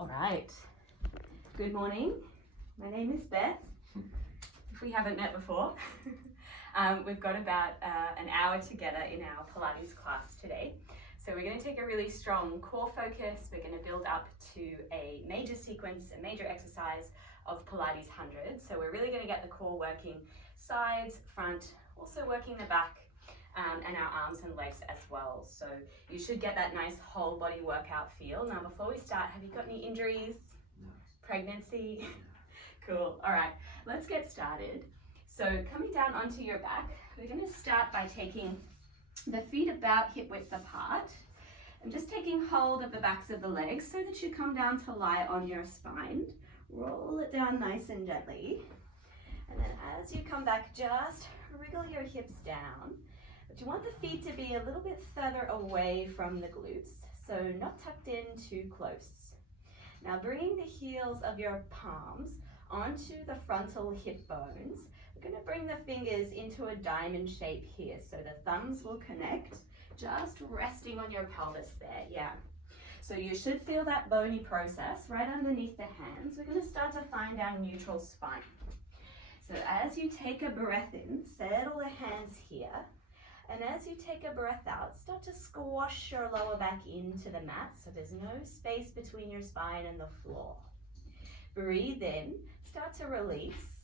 All right. Good morning. My name is Beth. If we haven't met before, we've got about an hour together in our Pilates class today. So we're going to take a really strong core focus. We're going to build up to a major sequence, a major exercise of Pilates 100. So we're really going to get the core working sides, front, also working the back and our arms and legs as well. So you should get that nice whole body workout feel. Now before we start, have you got any injuries? No. Pregnancy? Cool. All right, let's get started. So coming down onto your back, we're going to start by taking the feet about hip width apart and just taking hold of the backs of the legs so that you come down to lie on your spine. Roll it down nice and gently. And then as you come back, just wriggle your hips down. But you want the feet to be a little bit further away from the glutes, so not tucked in too close. Now bringing the heels of your palms onto the frontal hip bones. We're going to bring the fingers into a diamond shape here, so the thumbs will connect, just resting on your pelvis there, yeah. So you should feel that bony process right underneath the hands. We're going to start to find our neutral spine. So as you take a breath in, settle the hands here. And as you take a breath out, start to squash your lower back into the mat so there's no space between your spine and the floor. Breathe in, start to release.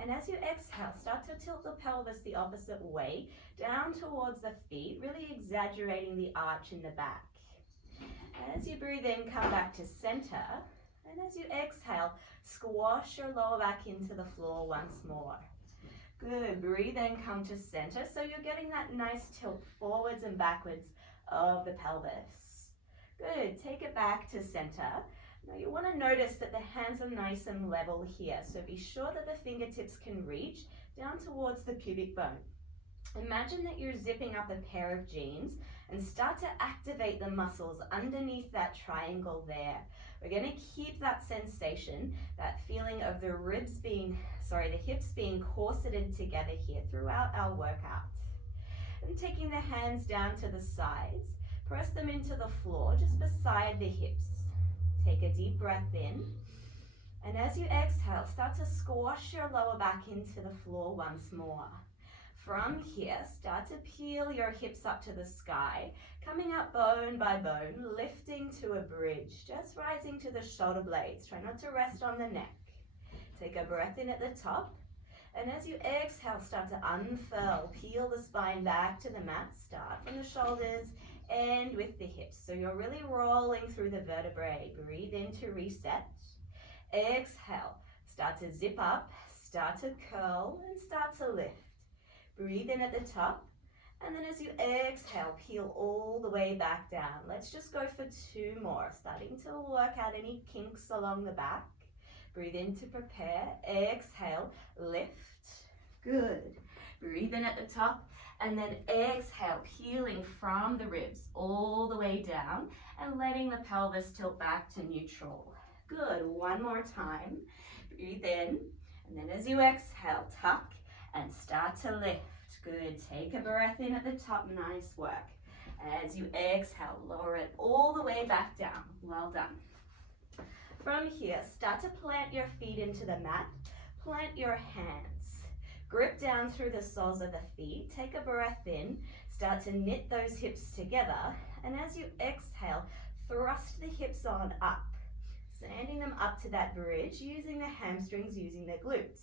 And as you exhale, start to tilt the pelvis the opposite way, down towards the feet, really exaggerating the arch in the back. As you breathe in, come back to center. And as you exhale, squash your lower back into the floor once more. Good, breathe in, come to center. So you're getting that nice tilt forwards and backwards of the pelvis. Good, take it back to center. Now you want to notice that the hands are nice and level here. So be sure that the fingertips can reach down towards the pubic bone. Imagine that you're zipping up a pair of jeans and start to activate the muscles underneath that triangle there. We're going to keep that sensation, that feeling of the hips being corseted together here throughout our workout. And taking the hands down to the sides, press them into the floor just beside the hips. Take a deep breath in. And as you exhale, start to squash your lower back into the floor once more. From here, start to peel your hips up to the sky, coming up bone by bone, lifting to a bridge, just rising to the shoulder blades. Try not to rest on the neck. Take a breath in at the top, and as you exhale, start to unfurl, peel the spine back to the mat, start from the shoulders, end with the hips. So you're really rolling through the vertebrae. Breathe in to reset. Exhale, start to zip up, start to curl, and start to lift. Breathe in at the top, and then as you exhale, peel all the way back down. Let's just go for 2 more, starting to work out any kinks along the back. Breathe in to prepare, exhale, lift. Good. Breathe in at the top, and then exhale, peeling from the ribs all the way down and letting the pelvis tilt back to neutral. Good. 1 more time. Breathe in, and then as you exhale, tuck and start to lift. Good. Take a breath in at the top. Nice work. As you exhale, lower it all the way back down. Well done. From here, start to plant your feet into the mat. Plant your hands. Grip down through the soles of the feet. Take a breath in. Start to knit those hips together. And as you exhale, thrust the hips on up. Sanding them up to that bridge, using the hamstrings, using the glutes.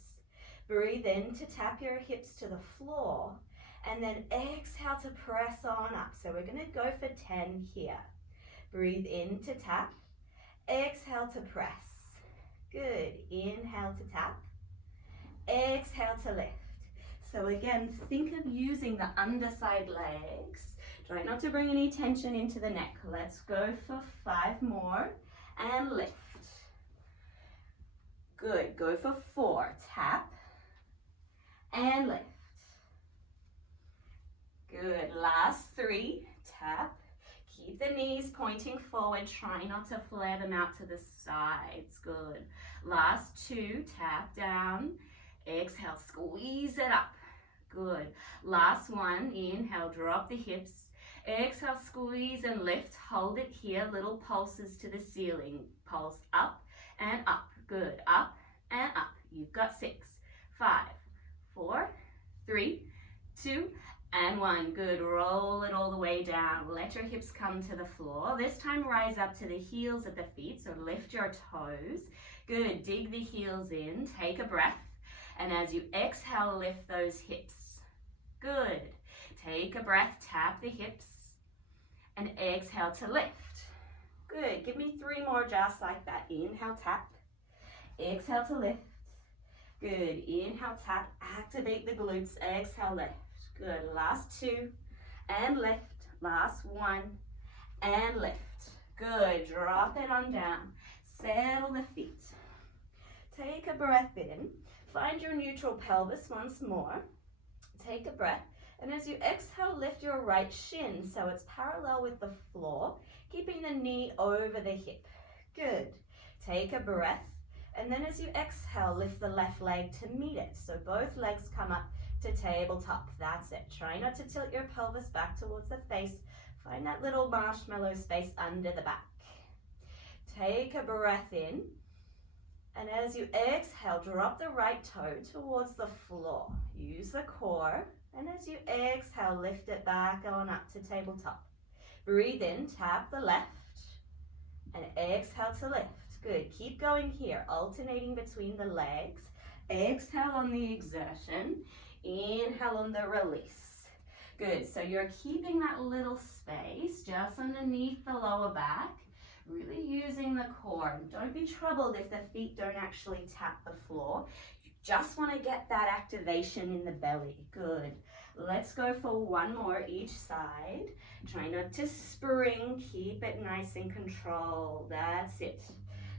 Breathe in to tap your hips to the floor, and then exhale to press on up. So we're going to go for 10 here. Breathe in to tap, exhale to press. Good. Inhale to tap, exhale to lift. So again, think of using the underside legs. Try not to bring any tension into the neck. Let's go for 5 more and lift. Good. Go for 4. Tap and lift. Good. Last 3. Tap. Keep the knees pointing forward. Try not to flare them out to the sides. Good. Last 2. Tap down. Exhale. Squeeze it up. Good. Last 1. Inhale. Drop the hips. Exhale, squeeze and lift. Hold it here. Little pulses to the ceiling. Pulse up and up. Good. Up and up. You've got 6, 5, 4, 3, 2, and 1. Good. Roll it all the way down. Let your hips come to the floor. This time rise up to the heels of the feet, so lift your toes. Good. Dig the heels in. Take a breath. And as you exhale, lift those hips. Good. Take a breath. Tap the hips. And exhale to lift. Good. Give me 3 more just like that. Inhale, tap. Exhale to lift. Good. Inhale, tap. Activate the glutes. Exhale, lift. Good. Last 2. And lift. Last 1. And lift. Good. Drop it on down. Settle the feet. Take a breath in. Find your neutral pelvis once more. Take a breath. And as you exhale, lift your right shin so it's parallel with the floor, keeping the knee over the hip. Good. Take a breath. And then as you exhale, lift the left leg to meet it. So both legs come up to tabletop. That's it. Try not to tilt your pelvis back towards the face. Find that little marshmallow space under the back. Take a breath in. And as you exhale, drop the right toe towards the floor. Use the core. And as you exhale, lift it back on up to tabletop. Breathe in, tap the left. And exhale to lift. Good. Keep going here, alternating between the legs. Exhale on the exertion. Inhale on the release. Good. So you're keeping that little space just underneath the lower back. Really using the core. Don't be troubled if the feet don't actually tap the floor. You just want to get that activation in the belly. Good. Let's go for 1 more each side. Try not to spring. Keep it nice and controlled. That's it.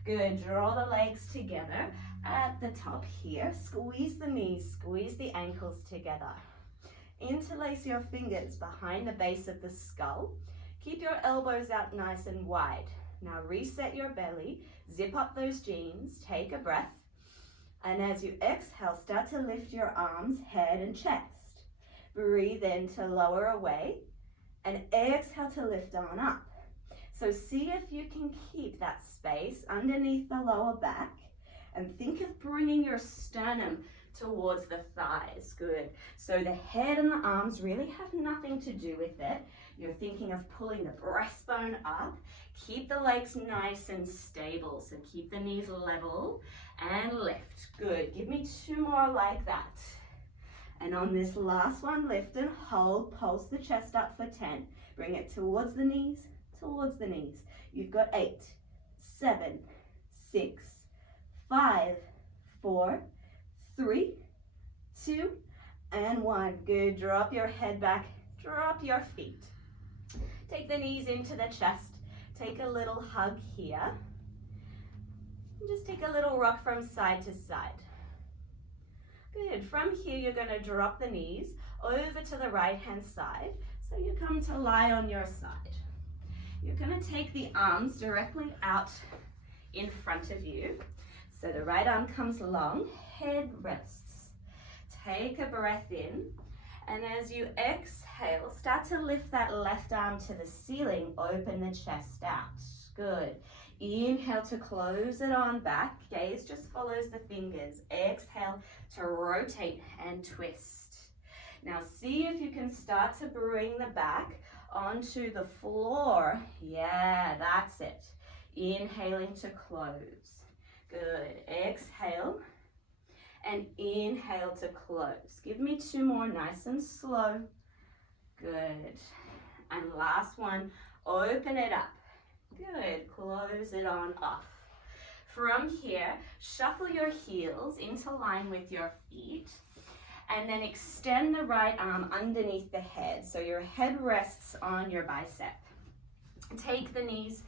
Good. Draw the legs together at the top here. Squeeze the knees. Squeeze the ankles together. Interlace your fingers behind the base of the skull. Keep your elbows out nice and wide. Now reset your belly, zip up those jeans, take a breath, and as you exhale, start to lift your arms, head and chest. Breathe in to lower away, and exhale to lift on up. So see if you can keep that space underneath the lower back, and think of bringing your sternum towards the thighs. Good. So the head and the arms really have nothing to do with it. You're thinking of pulling the breastbone up. Keep the legs nice and stable. So keep the knees level and lift. Good. Give me 2 more like that. And on this last one, lift and hold. Pulse the chest up for 10. Bring it towards the knees, towards the knees. You've got 8, 7, 6, 5, 4, 3, 2, and 1. Good. Drop your head back. Drop your feet. Take the knees into the chest. Take a little hug here. And just take a little rock from side to side. Good. From here, you're going to drop the knees over to the right-hand side. So you come to lie on your side. You're going to take the arms directly out in front of you. So the right arm comes long, head rests. Take a breath in. And as you exhale, start to lift that left arm to the ceiling. Open the chest out. Good. Inhale to close it on back. Gaze just follows the fingers. Exhale to rotate and twist. Now see if you can start to bring the back onto the floor. Yeah, that's it. Inhaling to close. Good. Exhale. And inhale to close. Give me 2 more, nice and slow. Good. And last one, open it up. Good. Close it on off. From here, shuffle your heels into line with your feet. And then extend the right arm underneath the head. So your head rests on your bicep. Take the knees,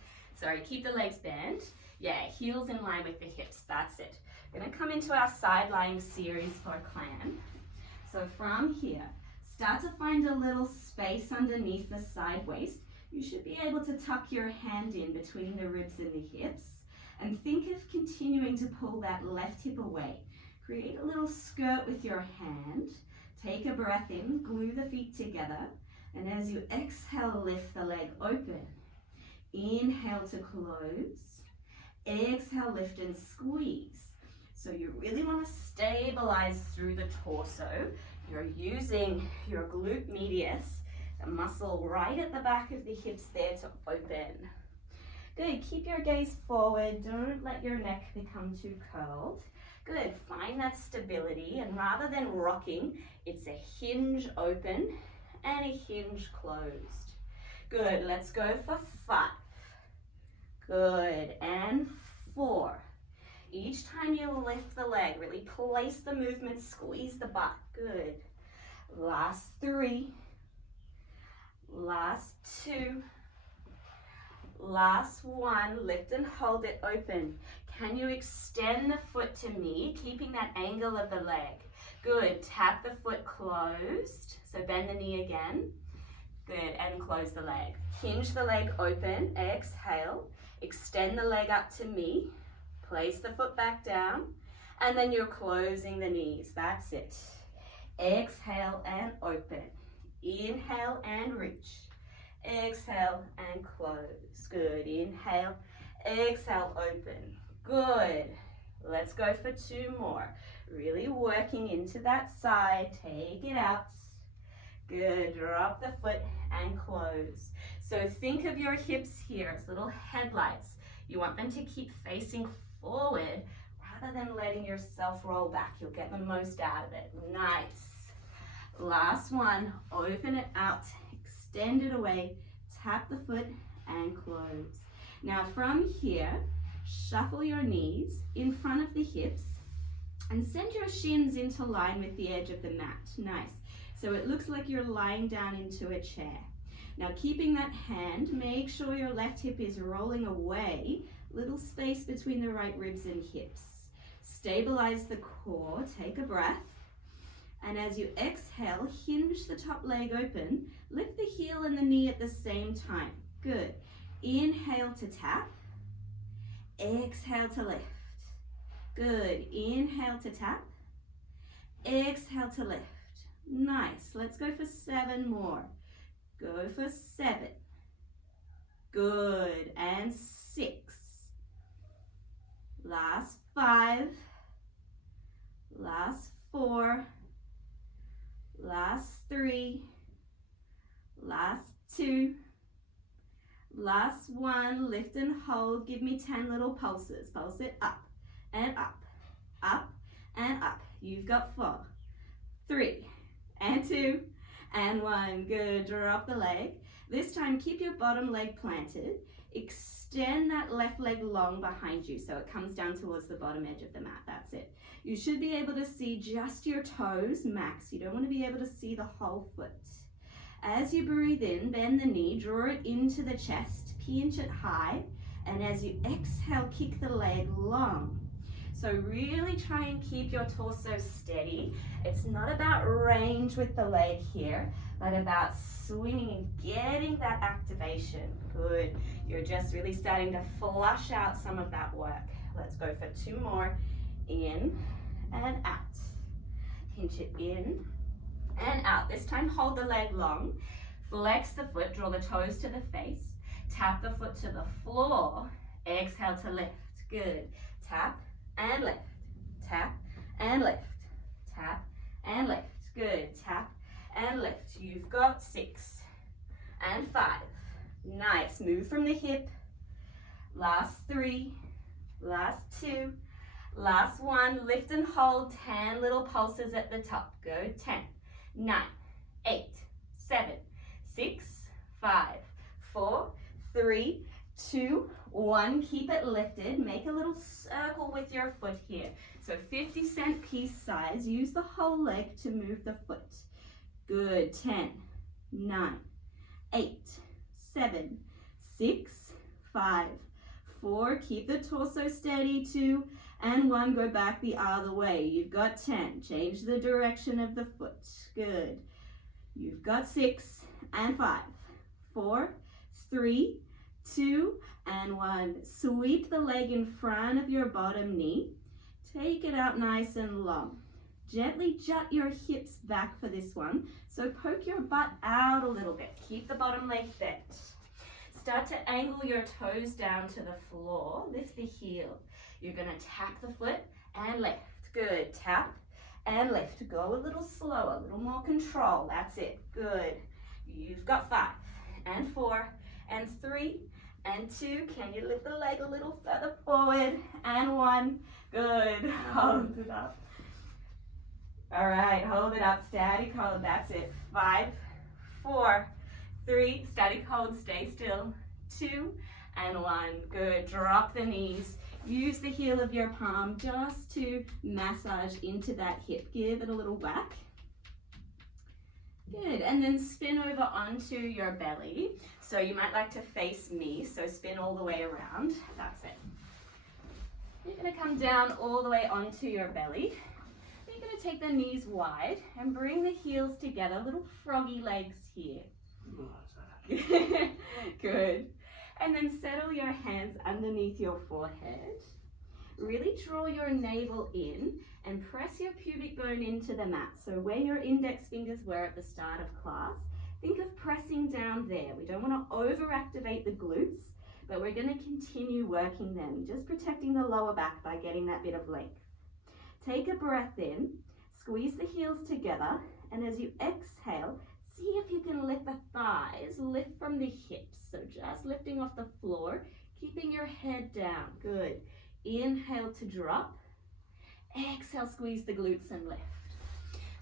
keep the legs bent. Yeah, heels in line with the hips. That's it. We're going to come into our side lying series for clam. So from here, start to find a little space underneath the side waist. You should be able to tuck your hand in between the ribs and the hips. And think of continuing to pull that left hip away. Create a little skirt with your hand. Take a breath in, glue the feet together. And as you exhale, lift the leg open. Inhale to close. Exhale, lift and squeeze. So you really want to stabilize through the torso. You're using your glute medius, the muscle right at the back of the hips there to open. Good, keep your gaze forward. Don't let your neck become too curled. Good, find that stability, and rather than rocking, it's a hinge open and a hinge closed. Good, let's go for 5. Good, and 4. Each time you lift the leg, really place the movement, squeeze the butt. Good. Last 3. Last 2. Last 1. Lift and hold it open. Can you extend the foot to me, keeping that angle of the leg? Good. Tap the foot closed. So bend the knee again. Good. And close the leg. Hinge the leg open. Exhale. Extend the leg up to me. Place the foot back down. And then you're closing the knees. That's it. Exhale and open. Inhale and reach. Exhale and close. Good. Inhale. Exhale, open. Good. Let's go for 2 more. Really working into that side. Take it out. Good. Drop the foot and close. So think of your hips here as little headlights. You want them to keep facing forward rather than letting yourself roll back. You'll get the most out of it. Nice. Last one. Open it out. Extend it away. Tap the foot and close. Now from here, shuffle your knees in front of the hips and send your shins into line with the edge of the mat. Nice. So it looks like you're lying down into a chair. Now keeping that hand, make sure your left hip is rolling away, little space between the right ribs and hips. Stabilize the core, take a breath. And as you exhale, hinge the top leg open, lift the heel and the knee at the same time. Good. Inhale to tap. Exhale to lift. Good. Inhale to tap. Exhale to lift. Nice. Let's go for 7 more. Go for 7. Good. And 6. Last 5. Last 4. Last 3. Last 2. Last 1. Lift and hold. Give me 10 little pulses. Pulse it up and up, up and up. You've got 4, 3, and 2, and 1. Good. Drop the leg. This time, keep your bottom leg planted. Extend that left leg long behind you so it comes down towards the bottom edge of the mat. That's it. You should be able to see just your toes max. You don't want to be able to see the whole foot. As you breathe in, bend the knee, draw it into the chest, pinch it high, and as you exhale, kick the leg long. So really try and keep your torso steady. It's not about range with the leg here, but about swinging and getting that activation. Good. You're just really starting to flush out some of that work. Let's go for 2 more. In and out. Pinch it in and out. This time hold the leg long. Flex the foot, draw the toes to the face. Tap the foot to the floor. Exhale to lift. Good. Tap and lift. Tap and lift. Tap and lift. Good. Tap and lift. You've got 6 and 5. Nice. Move from the hip. Last 3. Last 2. Last 1. Lift and hold. 10 little pulses at the top. Go. 10, 9, 8, 7, 6, 5, 4, 3, 2, 1. Keep it lifted. Make a little circle with your foot here. So 50-cent piece size. Use the whole leg to move the foot. Good. 10, 9, 8, 7, 6, 5, 4. Keep the torso steady. 2 and 1. Go back the other way. You've got 10. Change the direction of the foot. Good. You've got 6 and 5, 4, 3, 2, and 1. Sweep the leg in front of your bottom knee. Take it out nice and long. Gently jut your hips back for this one. So poke your butt out a little bit. Keep the bottom leg bent. Start to angle your toes down to the floor. Lift the heel. You're going to tap the foot and lift. Good. Tap and lift. Go a little slower, a little more control. That's it. Good. You've got 5 and 4 and 3 and 2. Can you lift the leg a little further forward? And 1. Good. Hold it up. All right, hold it up, static hold, that's it. 5, 4, 3, static hold, stay still. 2 and 1, good. Drop the knees. Use the heel of your palm just to massage into that hip. Give it a little whack. Good, and then spin over onto your belly. So you might like to face me, so spin all the way around. That's it. You're gonna come down all the way onto your belly. You're going to take the knees wide and bring the heels together, little froggy legs here. Good. And then settle your hands underneath your forehead. Really draw your navel in and press your pubic bone into the mat. So where your index fingers were at the start of class, think of pressing down there. We don't want to overactivate the glutes, but we're going to continue working them, just protecting the lower back by getting that bit of length. Take a breath in, squeeze the heels together, and as you exhale, see if you can lift the thighs, lift from the hips. So just lifting off the floor, keeping your head down. Good. Inhale to drop. Exhale, squeeze the glutes and lift.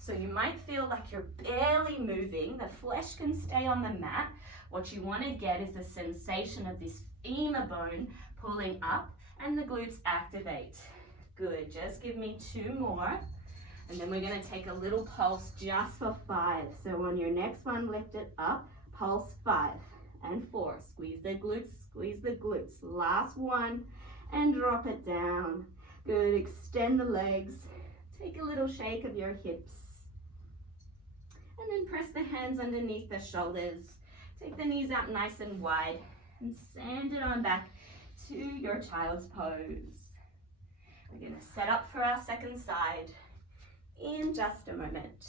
So you might feel like you're barely moving. The flesh can stay on the mat. What you want to get is the sensation of this femur bone pulling up and the glutes activate. Good, just give me 2 more. And then we're gonna take a little pulse just for 5. So on your next one, lift it up, pulse 5 and 4. Squeeze the glutes, squeeze the glutes. Last one, and drop it down. Good, extend the legs. Take a little shake of your hips. And then press the hands underneath the shoulders. Take the knees out nice and wide and send it on back to your child's pose. We're going to set up for our second side in just a moment.